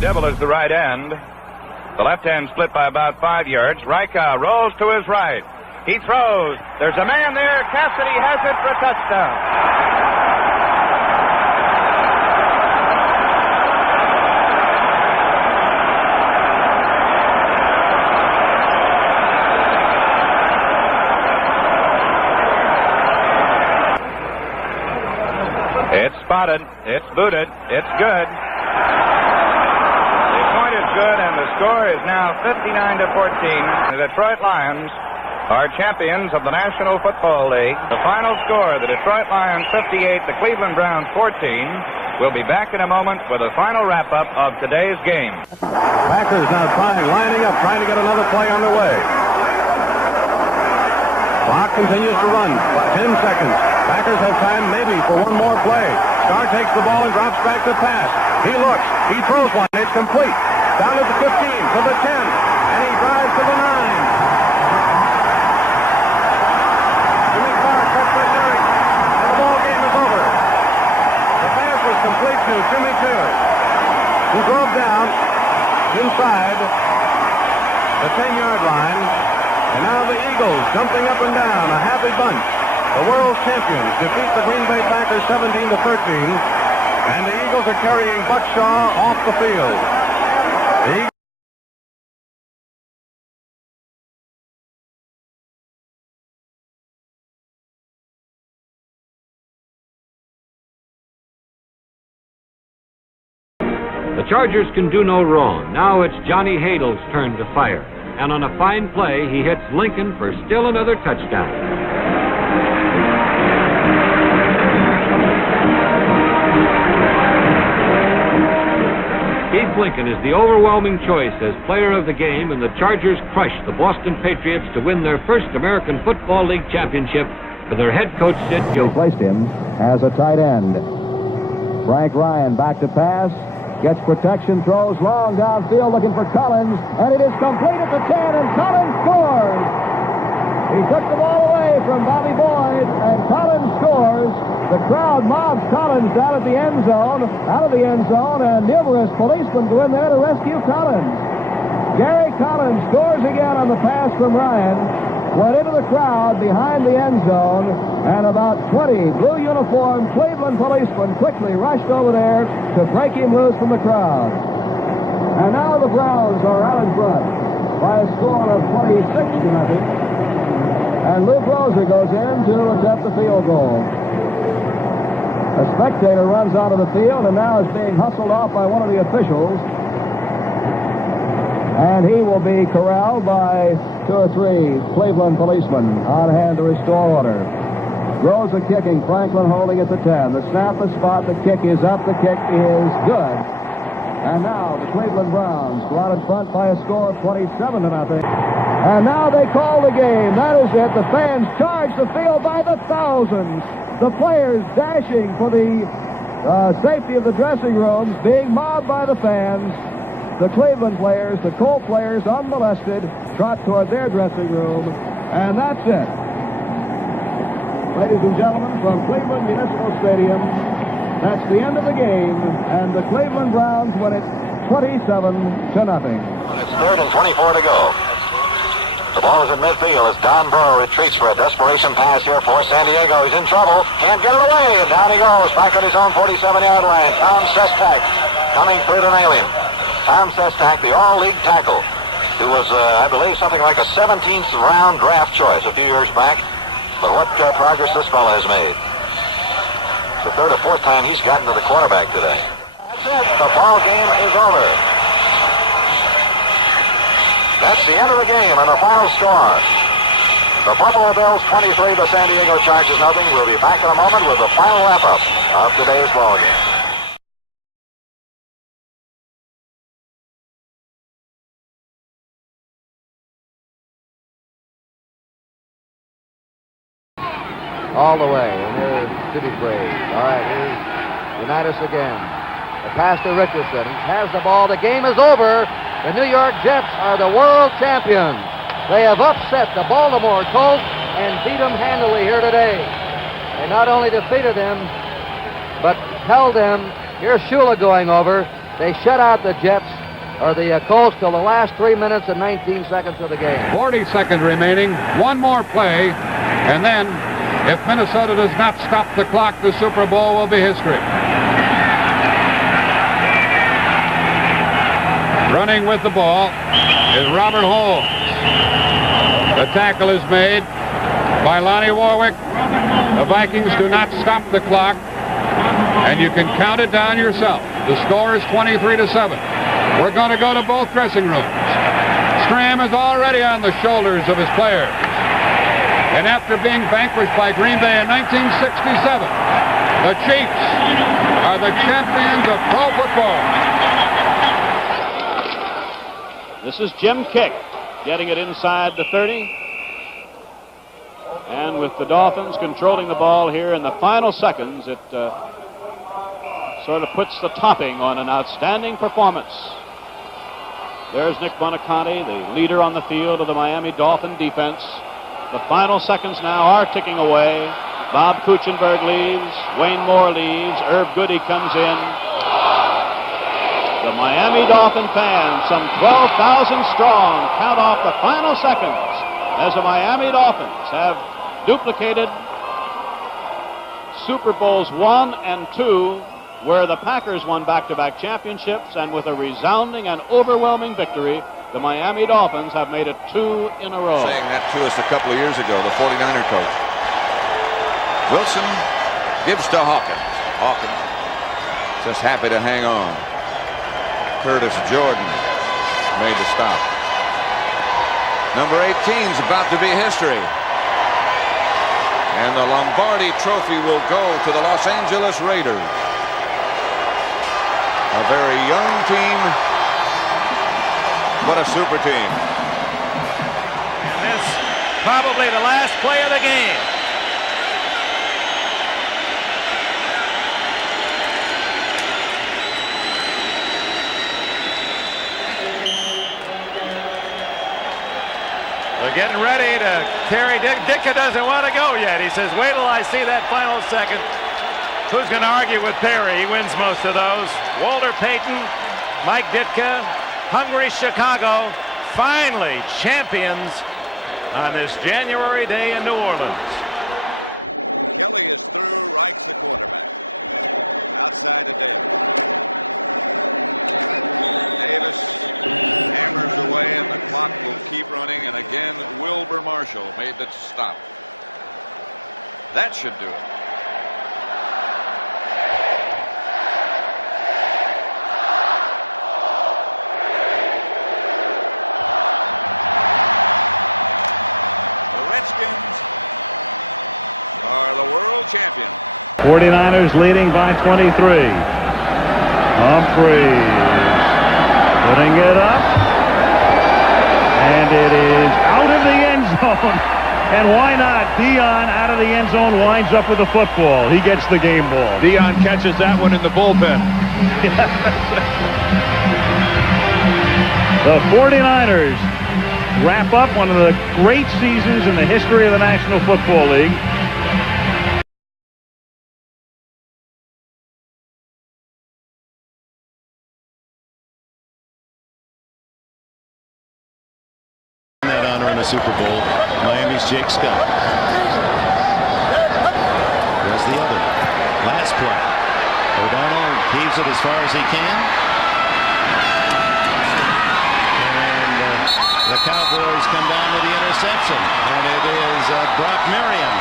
and Dibble is the right end. The left end split by about 5 yards. Reicha rolls to his right. He throws. There's a man there. Cassidy has it for a touchdown. It's spotted. It's booted. It's good. The point is good, and the score is now 59-14. The Detroit Lions are champions of the National Football League. The final score, the Detroit Lions 58, the Cleveland Browns 14. We'll be back in a moment with a final wrap-up of today's game. Packers now lining up, trying to get another play underway. Clock continues to run. 10 seconds. Packers have time maybe for one more play. Starr takes the ball and drops back to pass. He looks. He throws one. It's complete. Down to the 15, to the 10, and he drives to the 9. Jimmy Clark cuts the carry, and the ball game is over. The pass was complete to Jimmy Taylor, who drove down inside the 10-yard line. And now the Eagles jumping up and down, a happy bunch. The world champions defeat the Green Bay Packers 17-13, and the Eagles are carrying Buck Shaw off the field. The Chargers can do no wrong. Now it's Johnny Hadel's turn to fire. And on a fine play, he hits Lincoln for still another touchdown. Keith Lincoln is the overwhelming choice as player of the game, and the Chargers crush the Boston Patriots to win their first American Football League championship with their head coach Sid Jones. Placed him as a tight end. Frank Ryan back to pass. Gets protection, throws long downfield looking for Collins, and it is complete at the 10, and Collins scores. He took the ball away from Bobby Boyd, and Collins scores. The crowd mobs Collins down at the end zone, out of the end zone, and numerous policemen go in there to rescue Collins. Gary Collins scores again on the pass from Ryan, went into the crowd behind the end zone, and about 20 blue uniformed Cleveland policemen quickly rushed over there to break him loose from the crowd. And now the Browns are out in front by a score of 26-0. And Lou Groza goes in to attempt the field goal. A spectator runs out of the field and now is being hustled off by one of the officials. And he will be corralled by 2 or 3 Cleveland policemen on hand to restore order. Groza kicking, Franklin holding at the 10. The snap, the spot, the kick is up, the kick is good. And now the Cleveland Browns go out in front by a score of 27-0. And now they call the game. That is it. The fans charge the field by the thousands. The players dashing for the safety of the dressing rooms, being mobbed by the fans. The Cleveland players, the Colt players, unmolested, trot toward their dressing room. And that's it. Ladies and gentlemen, from Cleveland Municipal Stadium, that's the end of the game, and the Cleveland Browns win it 27-0. It's 3rd and 24 to go. The ball is in midfield as Don Burrow retreats for a desperation pass here for San Diego. He's in trouble, can't get it away, and down he goes, back on his own 47-yard line. Tom Sestak coming through to nail him. Tom Sestak, the all-league tackle, who was, I believe, something like a 17th round draft choice a few years back. But what progress this fellow has made. It's the 3rd or 4th time he's gotten to the quarterback today. That's it. The ball game is over. That's the end of the game and the final score. The Buffalo Bills 23, the San Diego Chargers nothing. We'll be back in a moment with the final wrap-up of today's ball game. All the way, and here's City Braves. All right, here's Unitas again. The pass to Richardson. He has the ball. The game is over. The New York Jets are the world champions. They have upset the Baltimore Colts and beat them handily here today. They not only defeated them, but held them. Here's Shula going over. They shut out the Jets, or the Colts, till the last 3 minutes and 19 seconds of the game. 40 seconds remaining. One more play, and then if Minnesota does not stop the clock, the Super Bowl will be history. Running with the ball is Robert Holmes. The tackle is made by Lonnie Warwick. The Vikings do not stop the clock, and you can count it down yourself. The score is 23-7. We're going to go to both dressing rooms. Stram is already on the shoulders of his players. And after being vanquished by Green Bay in 1967, the Chiefs are the champions of pro football. This is Jim Kick getting it inside the 30. And with the Dolphins controlling the ball here in the final seconds, it sort of puts the topping on an outstanding performance. There's Nick Buoniconti, the leader on the field of the Miami Dolphin defense. The final seconds now are ticking away. Bob Kuchenberg leaves. Wayne Moore leaves. Herb Goody comes in. The Miami Dolphin fans, some 12,000 strong, count off the final seconds as the Miami Dolphins have duplicated Super Bowls 1 and 2, where the Packers won back-to-back championships, and with a resounding and overwhelming victory, the Miami Dolphins have made it 2 in a row. Saying that to us a couple of years ago, the 49er coach. Wilson gives to Hawkins. Hawkins just happy to hang on. Curtis Jordan made the stop. Number 18's about to be history. And the Lombardi Trophy will go to the Los Angeles Raiders. A very young team, but a super team. And this probably the last play of the game. They're getting ready to carry. Ditka doesn't want to go yet. He says, wait till I see that final second. Who's going to argue with Perry? He wins most of those. Walter Payton, Mike Ditka, hungry Chicago, finally champions on this January day in New Orleans. '49ers leading by 23. Humphreys putting it up, and it is out of the end zone. And why not? Dion out of the end zone winds up with the football. He gets the game ball. Dion catches that one in the bullpen. The 49ers wrap up one of the great seasons in the history of the National Football League. That honor in the Super Bowl, Miami's Jake Scott. There's the other. Last play. O'Donnell heaves it as far as he can. And the Cowboys come down with the interception. And it is Brock Merriam.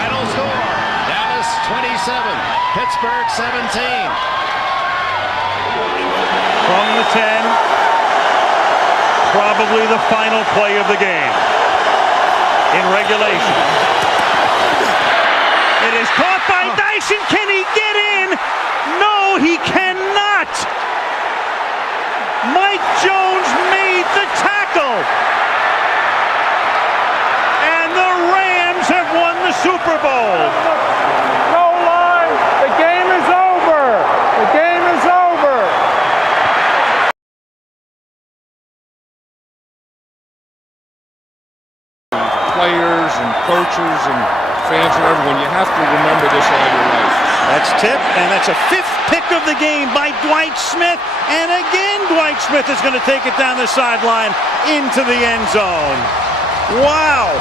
Final score, Dallas 27, Pittsburgh 17. From the 10. Probably the final play of the game in regulation. It is caught by Dyson. Can he get in? No, he cannot. Mike Jones made the tackle. And the Rams have won the Super Bowl. No line. The game is over. The game is over. Players and coaches and fans and everyone, you have to remember this all your life. That's tipped, and that's a 5th pick of the game by Dwight Smith. And again, Dwight Smith is going to take it down the sideline into the end zone. Wow.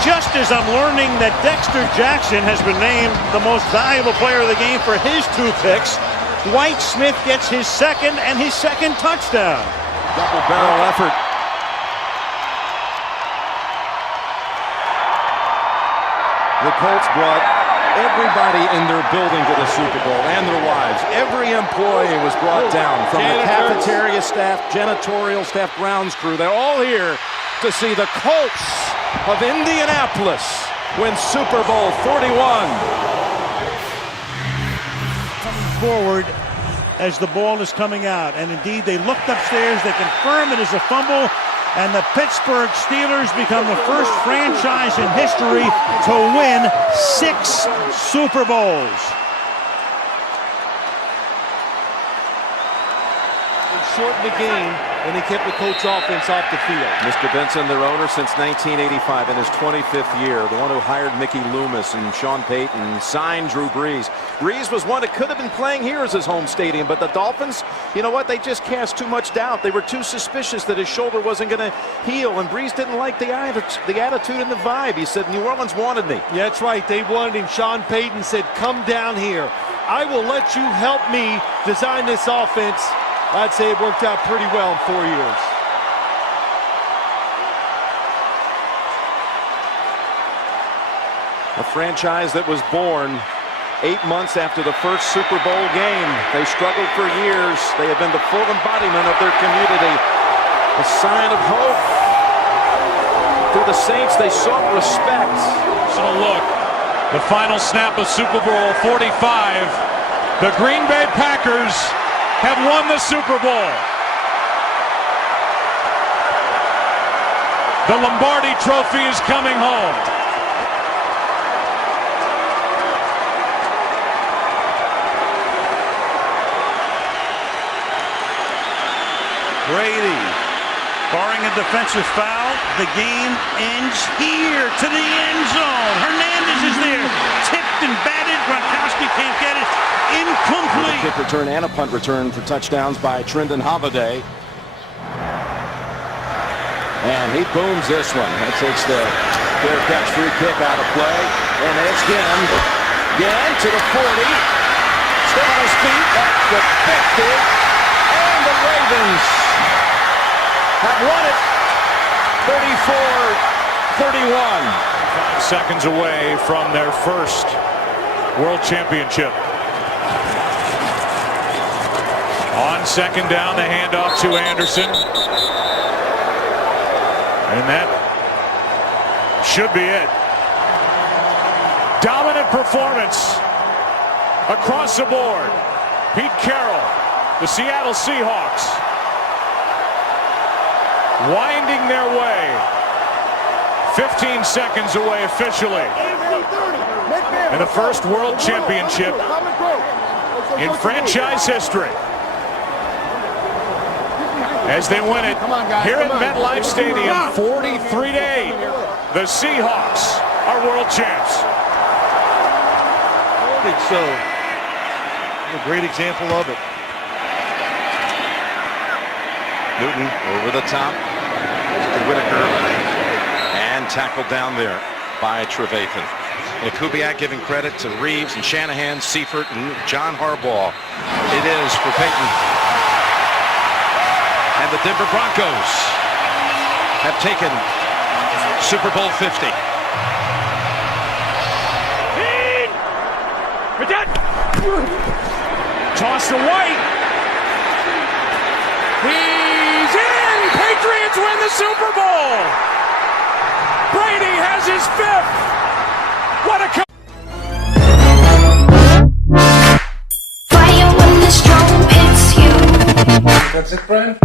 Just as I'm learning that Dexter Jackson has been named the most valuable player of the game for his 2 picks, Dwight Smith gets his second and his second touchdown. Double barrel effort. The Colts brought everybody in their building to the Super Bowl and their wives. Every employee was brought down, from the cafeteria staff, janitorial staff, grounds crew. They're all here to see the Colts of Indianapolis win Super Bowl 41. Coming forward as the ball is coming out. And indeed, they looked upstairs. They confirmed it is a fumble. And the Pittsburgh Steelers become the first franchise in history to win 6 Super Bowls. They shortened the game, and they kept the Colts offense off the field. Mr. Benson, their owner since 1985, in his 25th year, the one who hired Mickey Loomis and Sean Payton, signed Drew Brees. Brees was one that could have been playing here as his home stadium, but the Dolphins, you know what, they just cast too much doubt. They were too suspicious that his shoulder wasn't going to heal, and Brees didn't like the attitude and the vibe. He said, New Orleans wanted me. Yeah, that's right. They wanted him. Sean Payton said, come down here. I will let you help me design this offense. I'd say it worked out pretty well in 4 years. A franchise that was born 8 months after the first Super Bowl game. They struggled for years. They have been the full embodiment of their community. A sign of hope. Through the Saints, they sought respect. So look, the final snap of Super Bowl 45. The Green Bay Packers have won the Super Bowl. The Lombardi Trophy is coming home. Brady, barring a defensive foul, the game ends here to the end zone. Hernandez is there, tipped and batted. Gronkowski can't get it. Incomplete. A kick return and a punt return for touchdowns by Trendon Holiday. And he booms this one. That takes the fair catch free kick out of play. And it's again to the 40. Still on his feet at the 50. And the Ravens have won it 34-31. 5 seconds away from their first World Championship. On second down, the handoff to Anderson. And that should be it. Dominant performance across the board. Pete Carroll, the Seattle Seahawks, winding their way. 15 seconds away officially. And the first World Championship in franchise history. As they win it here at MetLife Stadium, 43-8. The Seahawks are world champs. I think so. A great example of it. Newton over the top to Whitaker and tackled down there by Trevathan. Well, Kubiak giving credit to Reeves and Shanahan, Seifert, and John Harbaugh. It is for Peyton. And the Denver Broncos have taken Super Bowl 50. Toss to White. He's in. Patriots win the Super Bowl. Brady has his 5th. What a fire when the storm hits you. That's it, Brian?